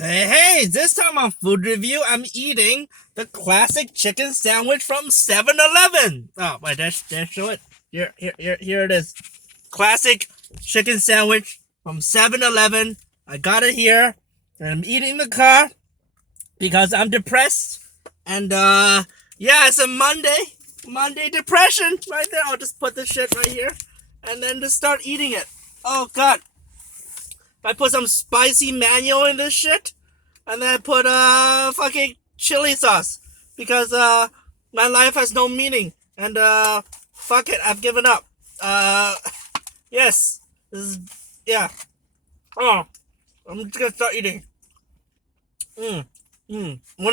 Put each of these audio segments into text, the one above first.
Hey, this time on Food Review, I'm eating the classic chicken sandwich from 7-Eleven. Oh, wait, did I show it? Here it is. Classic chicken sandwich from 7-Eleven. I got it here, and I'm eating in the car because I'm depressed. And, yeah, it's a Monday depression right there. I'll just put this shit right here, and then just start eating it. Oh, God. I put some spicy mayo in this shit, and then I put fucking chili sauce because my life has no meaning, and fuck it, I've given up. Uh yes, this is yeah. Oh, I'm just gonna start eating. When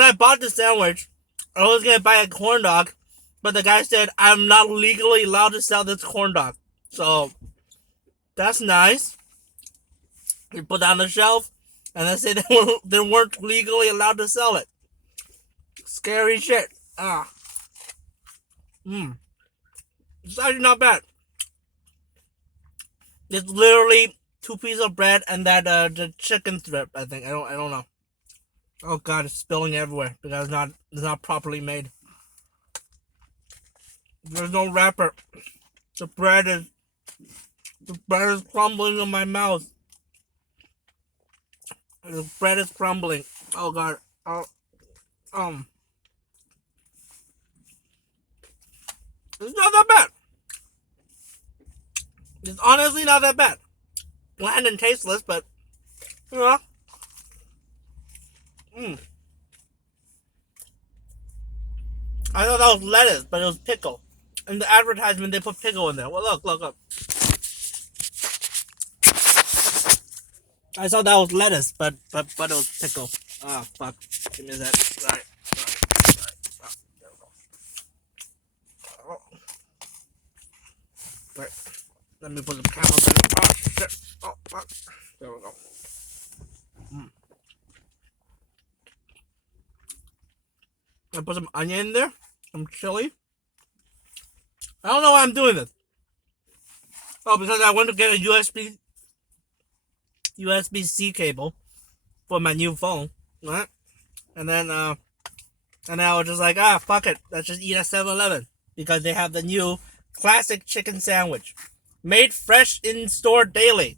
I bought the sandwich, I was gonna buy a corn dog, but the guy said I'm not legally allowed to sell this corn dog, so that's nice. We put it on the shelf, and they said they weren't legally allowed to sell it. Scary shit. Ah. It's actually not bad. It's literally two pieces of bread and that the chicken strip. I think I don't know. Oh god, it's spilling everywhere because it's not properly made. There's no wrapper. The bread is the bread is crumbling in my mouth. The bread is crumbling. Oh god. Oh um. It's not that bad. It's honestly not that bad. Bland and tasteless, but you know. I thought that was lettuce, but it was pickle. In the advertisement, they put pickle in there. Well, look. I thought that was lettuce, but it was pickle. Ah, fuck. Give me that. Sorry. Oh, there we go. Oh. Right. Let me put some camels in it. Oh, shit. Oh, fuck. There we go. I put some onion in there. Some chili. I don't know why I'm doing this. Oh, because I went to get a USB-C cable for my new phone. Right? And then, I was just like, fuck it. Let's just eat at 7-Eleven. Because they have the new classic chicken sandwich. Made fresh in store daily.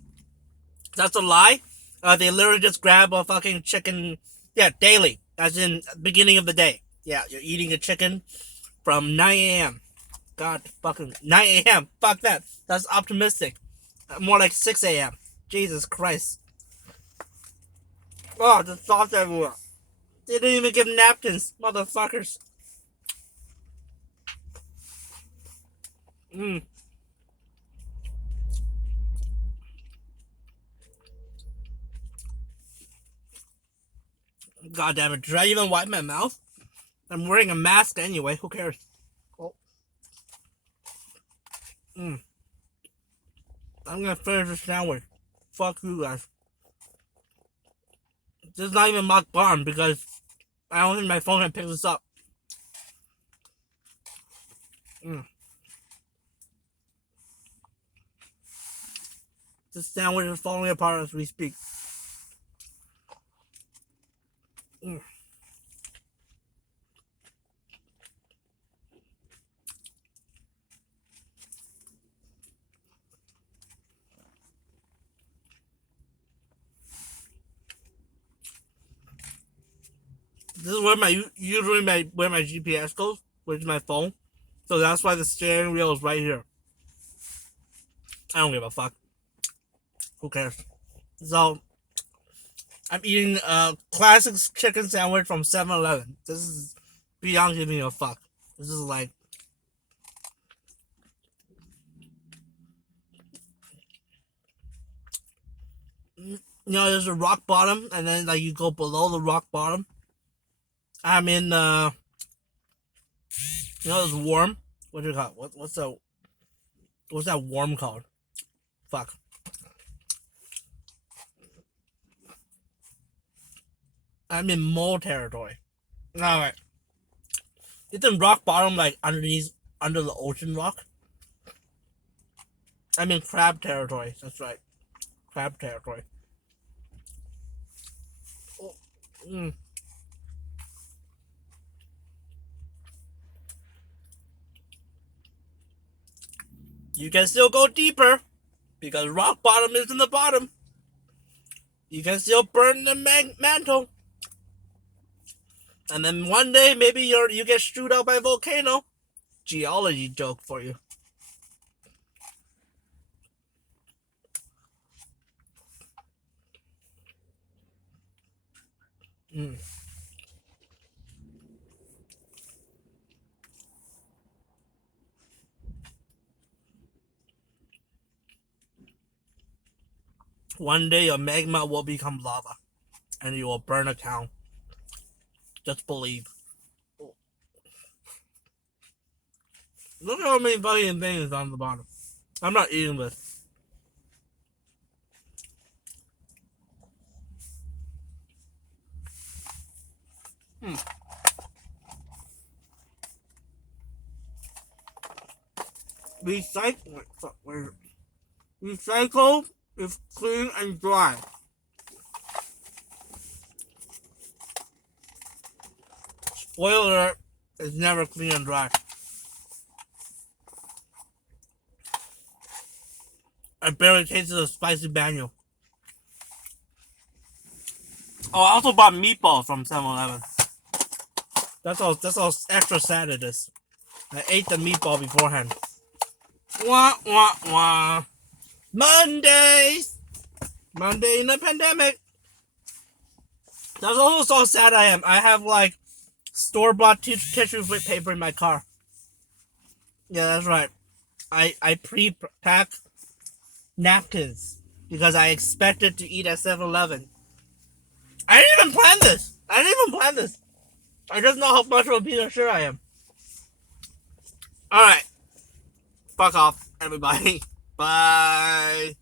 That's a lie. They literally just grab a fucking chicken, yeah, daily. As in, beginning of the day. Yeah, you're eating a chicken from 9 a.m. God, fucking 9 a.m. Fuck that. That's optimistic. More like 6 a.m. Jesus Christ. Oh, the sauce everywhere. They didn't even give napkins, motherfuckers. God damn it. Did I even wipe my mouth? I'm wearing a mask anyway. Who cares? Oh. I'm gonna finish this sandwich. Fuck you guys. This is not even mock barn because I don't think my phone can pick this up. This sandwich is falling apart as we speak. This is where my GPS goes, which is my phone. So that's why the steering wheel is right here. I don't give a fuck. Who cares? So I'm eating a classic chicken sandwich from 7-Eleven. This is beyond giving a fuck. This is like there's a rock bottom, and then like you go below the rock bottom. I'm in it's warm. What do you call it? What's that warm called? Fuck. I'm in mole territory. Alright. It's in rock bottom, like under the ocean rock. I'm in crab territory. That's right. Crab territory. Mm. You can still go deeper because rock bottom is in the bottom. You can still burn the mantle. And then one day, maybe you get strewed out by a volcano. Geology joke for you. Mm. One day, your magma will become lava, and you will burn a town. Just believe. Look at how many fucking things on the bottom. I'm not eating this. Hmm. Recycle. Recycle is clean and dry. Spoiler, it's never clean and dry. I barely tasted the spicy banyo. Oh, I also bought meatballs from 7-Eleven. That's how extra sad it is. I ate the meatball beforehand. Wah, wah, wah. Mondays! Monday in the pandemic. That's also how sad I am. I have like store-bought tissue paper in my car. Yeah, that's right. I pre-pack napkins because I expected to eat at 7-Eleven. I didn't even plan this. I just know how much of a piece of shit I am. Alright. Fuck off, everybody. Bye.